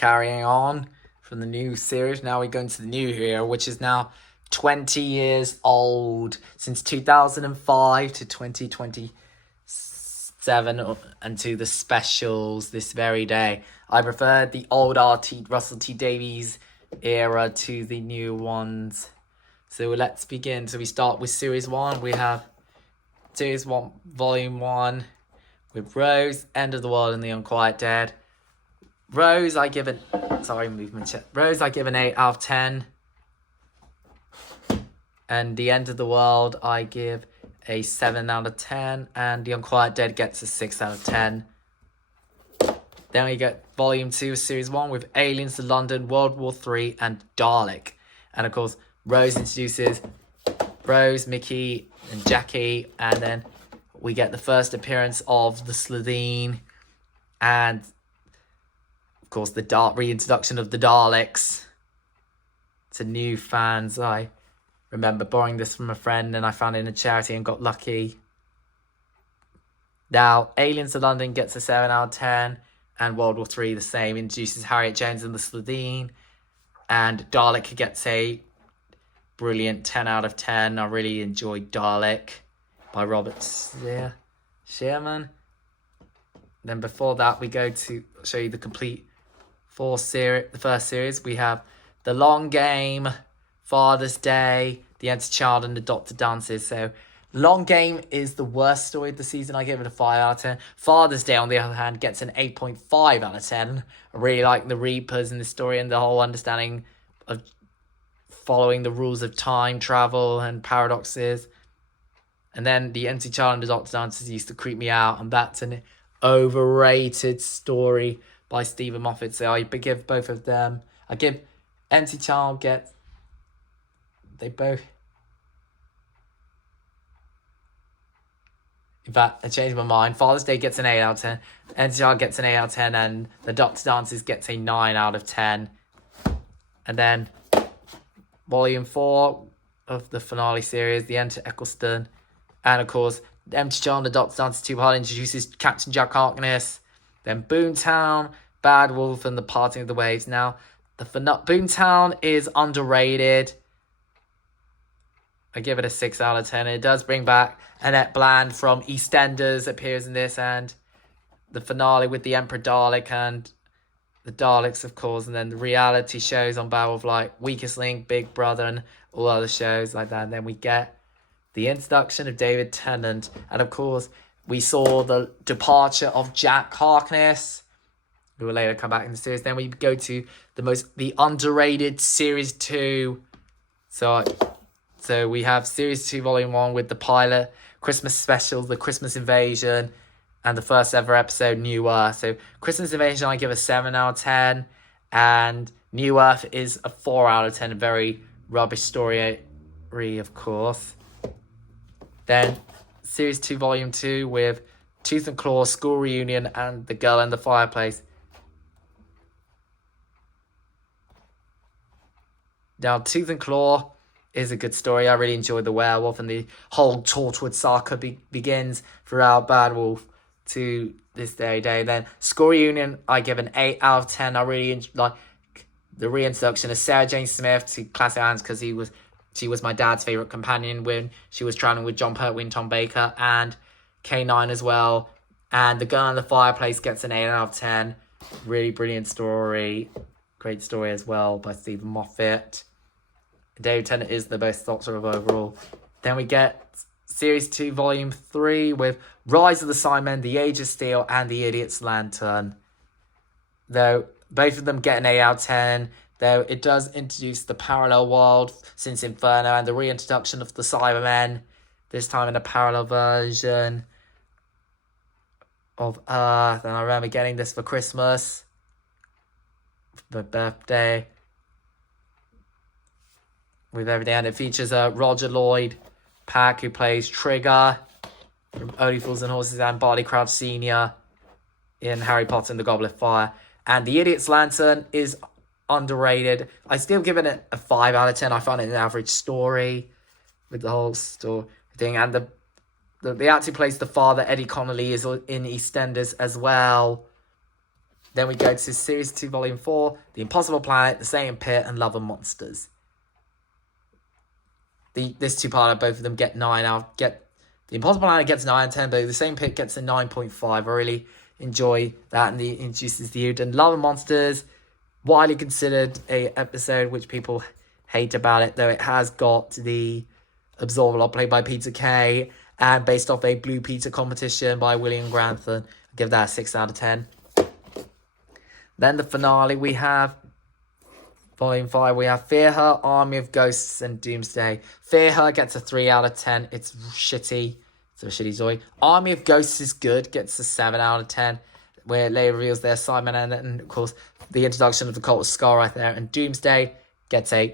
carrying on from the new series. Now we go into the new era, which is now 20 years old, since 2005 to 2027, and to the specials this very day. I prefer the old Russell T Davies era to the new ones. So let's begin. So we start with Series 1. We have Series 1, Volume 1, with Rose, End of the World, and The Unquiet Dead. Rose, I give an 8 out of 10. And The End of the World, I give a 7 out of 10. And The Unquiet Dead gets a 6 out of 10. Then we get Volume 2 of Series 1 with Aliens to London, World War III, and Dalek. And of course, Rose introduces Rose, Mickey, and Jackie. And then we get the first appearance of the Slitheen. And of course, the reintroduction of the Daleks to new fans. I remember borrowing this from a friend and I found it in a charity and got lucky. Now, Aliens to London gets a 7 out of 10. And World War III the same. Introduces Harriet Jones and the Slitheen. And Dalek gets a brilliant 10 out of 10. I really enjoyed Dalek by Robert Sherman. Then before that, we go to show you the complete the first series. We have The Long Game, Father's Day, The Empty Child, and The Doctor Dances. So Long Game is the worst story of the season. I give it a 5 out of 10. Father's Day, on the other hand, gets an 8.5 out of 10. I really like the Reapers in the story and the whole understanding of following the rules of time travel and paradoxes. And then The Empty Child and The Doctor Dances used to creep me out, and that's an overrated story by Stephen Moffat. So I give both of them. I give Empty Child In fact, I changed my mind. Father's Day gets an 8 out of 10. Empty Child gets an 8 out of 10. And The Doctor Dances gets a 9 out of 10. And then Volume 4 of the finale series, The Enter Eccleston. And of course, Empty Child and The Doctor Dances 2 part introduces Captain Jack Harkness. Then Boomtown, Bad Wolf, and The Parting of the Waves. Now, Boomtown is underrated. I give it a 6 out of 10. It does bring back Annette Bland from EastEnders, appears in this, and the finale with the Emperor Dalek and the Daleks, of course, and then the reality shows on Battle like Weakest Link, Big Brother, and all other shows like that. And then we get the introduction of David Tennant, and of course, we saw the departure of Jack Harkness, who will later come back in the series. Then we go to the underrated Series 2. So we have Series 2, Volume 1 with the pilot, Christmas special, The Christmas Invasion, and the first ever episode, New Earth. So Christmas Invasion, I give a 7 out of 10. And New Earth is a 4 out of 10. A very rubbish story, of course. Then Series 2, Volume 2 with Tooth and Claw, School Reunion, and The Girl in the Fireplace. Now, Tooth and Claw is a good story. I really enjoyed the werewolf, and the whole Torchwood saga begins throughout Bad Wolf to this day. Then School Reunion, I give an 8 out of 10. I really like the reintroduction of Sarah Jane Smith to Classic Hands, because she was my dad's favourite companion when she was travelling with John Pertwee and Tom Baker, and K9 as well. And The Girl in the Fireplace gets an 8 out of 10. Really brilliant story. Great story as well by Stephen Moffat. David Tennant is the best Doctor of overall. Then we get Series 2, Volume 3 with Rise of the Cybermen, The Age of Steel, and The Idiot's Lantern. Though both of them get an 8 out of 10, though it does introduce the parallel world since Inferno and the reintroduction of the Cybermen, this time in a parallel version of Earth. And I remember getting this for Christmas, for my birthday, with everything. And it features Roger Lloyd Pack, who plays Trigger from Only Fools and Horses, and Barley Crouch Sr. in Harry Potter and the Goblet of Fire. And The Idiot's Lantern is underrated. I still give it a 5 out of 10. I found it an average story with the whole story thing. And the actor who plays the father, Eddie Connolly, is in EastEnders as well. Then we go to Series 2, Volume 4, The Impossible Planet, The Sailing Pit, and Love and Monsters. This two-parter, both of them get 9 out. The Impossible Planet gets 9 out of 10, but The Sailing Pit gets a 9.5. I really enjoy that, and it introduces the Ood. And Love and Monsters, widely considered a episode which people hate about it, though it has got the Absorber Lot played by Peter Kay and based off a Blue Peter competition by William Grantham. I'll give that a 6 out of 10. Then the finale, we have Volume 5, we have Fear Her, Army of Ghosts, and Doomsday. Fear Her gets a 3 out of 10. It's shitty. It's a shitty story. Army of Ghosts is good, gets a 7 out of 10, where it later reveals their Simon and of course, the introduction of the Cult of Skull right there. And Doomsday gets a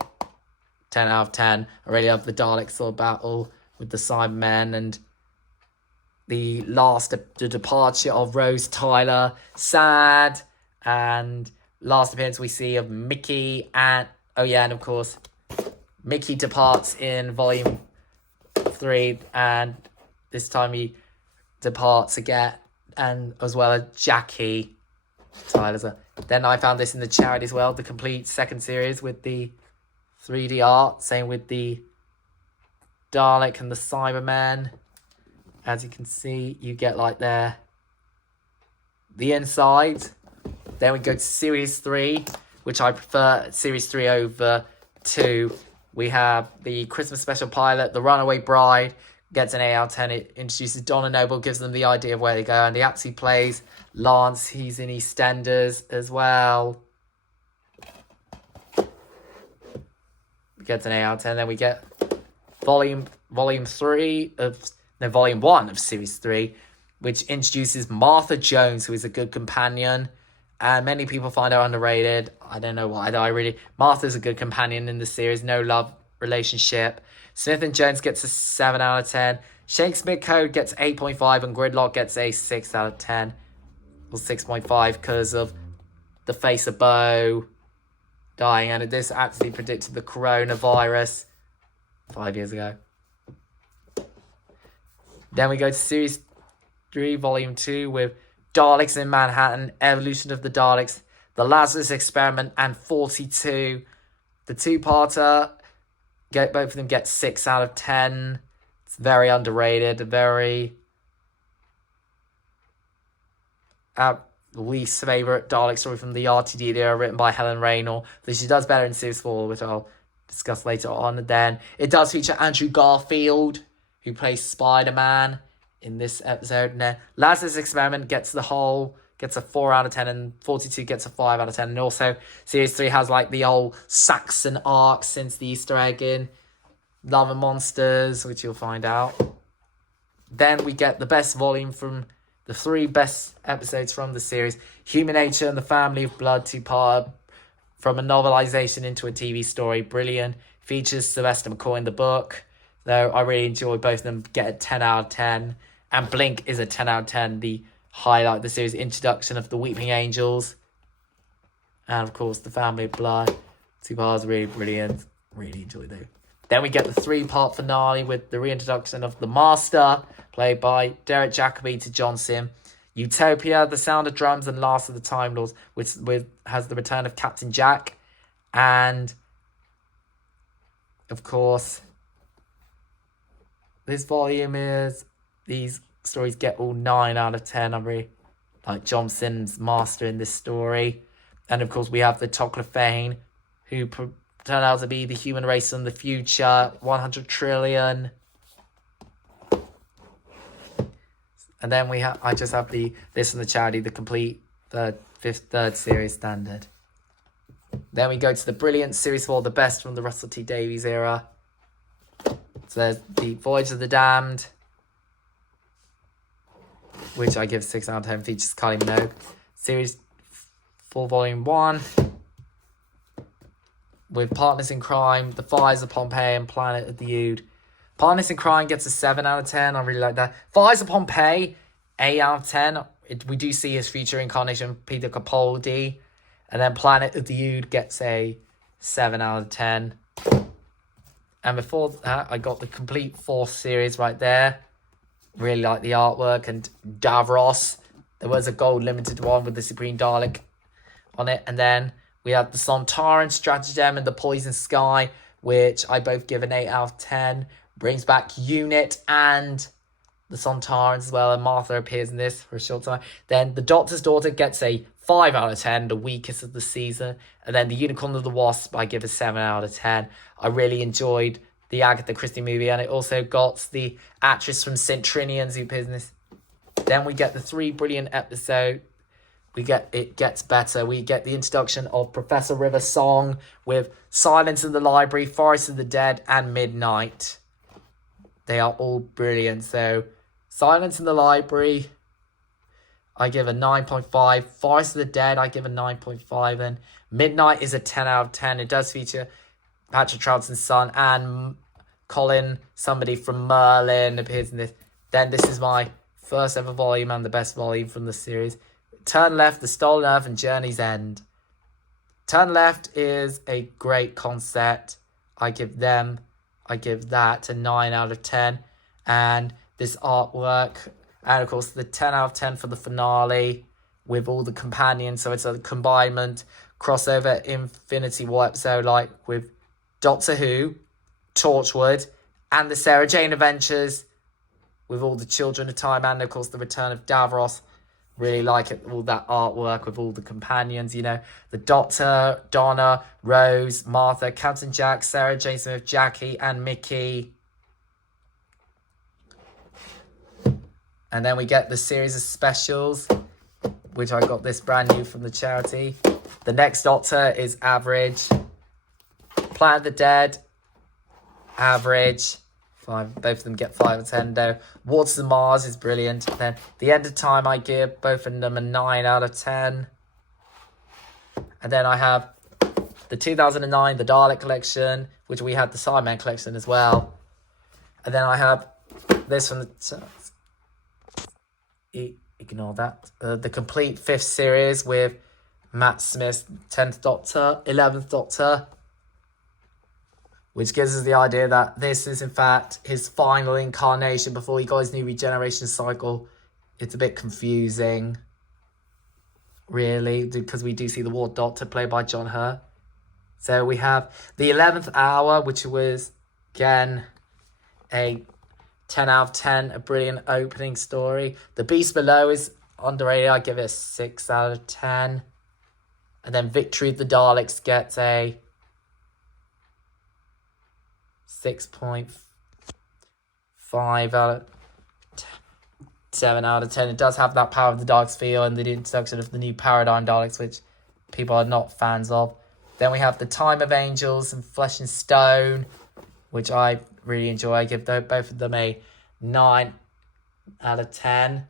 10 out of 10. I really love the Dalek sword battle with the Cybermen and the departure of Rose Tyler. Sad. And last appearance we see of Mickey and... Oh yeah, and of course, Mickey departs in Volume 3. And this time he departs again. And as well as Jackie Tyler's. Then I found this in the charity as well. The complete second series with the 3D art. Same with the Dalek and the Cybermen. As you can see, you get like the inside. Then we go to Series 3, which I prefer Series 3 over 2. We have the Christmas special pilot, The Runaway Bride, gets an 8 out of 10. It introduces Donna Noble, gives them the idea of where they go. And he actually plays Lance. He's in EastEnders as well. Gets an 8 out of 10. Then we get Volume 1 of Series 3, which introduces Martha Jones, who is a good companion. And many people find her underrated. I don't know why, though. Martha's a good companion in the series. No love relationship. Smith and Jones gets a 7 out of 10. Shakespeare Code gets 8.5. And Gridlock gets a 6 out of 10. Well, 6.5 because of the face of Bo dying. And this actually predicted the coronavirus 5 years ago. Then we go to Series 3, Volume 2 with Daleks in Manhattan, Evolution of the Daleks, The Lazarus Experiment, and 42. The two-parter, both of them get 6 out of 10. It's very underrated, very least favourite Dalek story from the RTD era, written by Helen Raynor. Though she does better in Series 4, which I'll discuss later on. And then it does feature Andrew Garfield, who plays Spider-Man in this episode. And then Lazarus Experiment gets a 4 out of 10, and 42 gets a 5 out of 10. And also, Series 3 has like the old Saxon arc since the Easter egg in Love and Monsters, which you'll find out. Then we get the best volume from the 3 best episodes from the series. Human Nature and the Family of Blood, two-part, from a novelization into a TV story. Brilliant. Features Sylvester McCoy in the book, though I really enjoy both of them. Get a 10 out of 10. And Blink is a 10 out of 10. The highlight of the series, introduction of the Weeping Angels. And of course, the Family of Blood. 2 parts, really brilliant. Really enjoyed it. Then we get the 3-part finale with the reintroduction of the Master, played by Derek Jacobi to John Sim. Utopia, The Sound of Drums, and Last of the Time Lords, which has the return of Captain Jack. And of course, this volume is... These stories get all 9 out of 10. I really like John Sim's Master in this story. And of course, we have the Toclafane, who turn out to be the human race in the future. 100 trillion. And then I just have this from the charity, the complete third series standard. Then we go to the brilliant Series 4, the best from the Russell T Davies era. So there's the Voyage of the Damned, which I give 6 out of 10, features Kylie Minogue. Series 4, Volume 1, with Partners in Crime, The Fires of Pompeii, and Planet of the Ood. Partners in Crime gets a 7 out of 10. I really like that. Fires of Pompeii, 8 out of 10. We do see his future incarnation, Peter Capaldi. And then Planet of the Ood gets a 7 out of 10. And before that, I got the complete 4th series right there. Really like the artwork. And Davros, There was a gold limited one with the Supreme Dalek on it. And then we have the Sontaran Stratagem and the Poison Sky, which I both give an 8 out of 10. Brings back Unit and the Sontarans as well, and Martha appears in this for a short time. Then the Doctor's Daughter gets a 5 out of 10, the weakest of the season. And then the Unicorn of the Wasp, I give a 7 out of 10. I really enjoyed the Agatha Christie movie, and it also got the actress from St. Trinian's who appears in this. Then we get the 3 brilliant episodes. It Gets Better. We get the introduction of Professor River Song with Silence in the Library, Forest of the Dead, and Midnight. They are all brilliant. So, Silence in the Library, I give a 9.5. Forest of the Dead, I give a 9.5. And Midnight is a 10 out of 10. It does feature Patrick Troughton's son and Colin, somebody from Merlin, appears in this. Then this is my first ever volume and the best volume from the series. Turn Left, The Stolen Earth, and Journey's End. Turn Left is a great concept. I give that a 9 out of 10. And this artwork, and of course the 10 out of 10 for the finale with all the companions. So it's a combined crossover Infinity War episode like with Doctor Who, Torchwood, and the Sarah Jane Adventures with all the Children of Time, and of course the return of Davros. Really like it, all that artwork with all the companions, the Doctor, Donna, Rose, Martha, Captain Jack, Sarah Jane Smith, Jackie, and Mickey. And then we get the series of specials, which I got this brand new from the charity. The Next Doctor is average. Planet of the Dead, average. 5. Both of them get 5 out of 10 though. Waters of Mars is brilliant. And then The End of Time, I give both of them a 9 out of 10. And then I have the 2009, the Dalek collection, which we had the Cyberman collection as well. And then I have this from the... Ignore that. The complete 5th series with Matt Smith's 10th Doctor, 11th Doctor, which gives us the idea that this is, in fact, his final incarnation before he got his new regeneration cycle. It's a bit confusing, really, because we do see the War Doctor played by John Hurt. So we have the 11th Hour, which was, again, a 10 out of 10, a brilliant opening story. The Beast Below is underrated. I give it a 6 out of 10. And then Victory of the Daleks gets a 6.5 out of 7 out of 10. It does have that Power of the Daleks feel and the introduction of the new Paradigm Daleks, which people are not fans of. Then we have the Time of Angels and Flesh and Stone, which I really enjoy. I give both of them a 9 out of 10.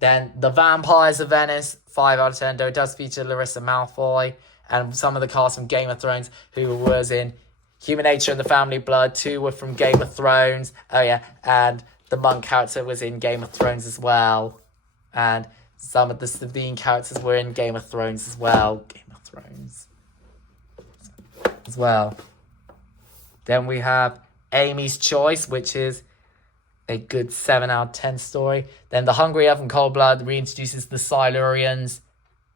Then The Vampires of Venice, 5 out of 10, though it does feature Larissa Malfoy and some of the cast from Game of Thrones who was in Human Nature and the Family Blood. 2 were from Game of Thrones. Oh yeah, and the monk character was in Game of Thrones as well. And some of the Sabine characters were in Game of Thrones as well. Game of Thrones as well. Then we have Amy's Choice, which is a good 7 out of 10 story. Then The Hungry Earth and Cold Blood reintroduces the Silurians.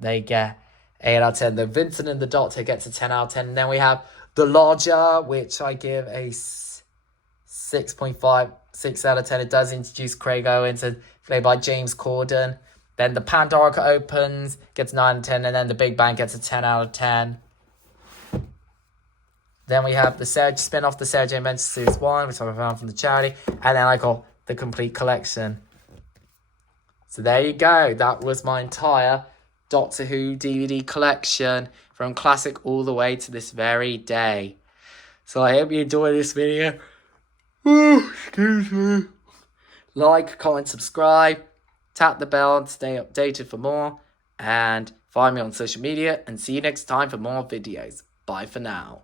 They get 8 out of 10. The Vincent and the Doctor gets a 10 out of 10. And then we have The Lodger, which I give a 6.5, 6 out of 10. It does introduce Craig Owens, and played by James Corden. Then The Pandora opens, gets 9 out of 10. And then The Big Bang gets a 10 out of 10. Then we have the spin-off, the Sarah Jane Adventures Series 1, which I found from the charity. And then I got the complete collection. So there you go. That was my entire Doctor Who DVD collection from classic all the way to this very day. So I hope you enjoyed this video. Excuse me. Like, comment, subscribe. Tap the bell and stay updated for more. And find me on social media. And see you next time for more videos. Bye for now.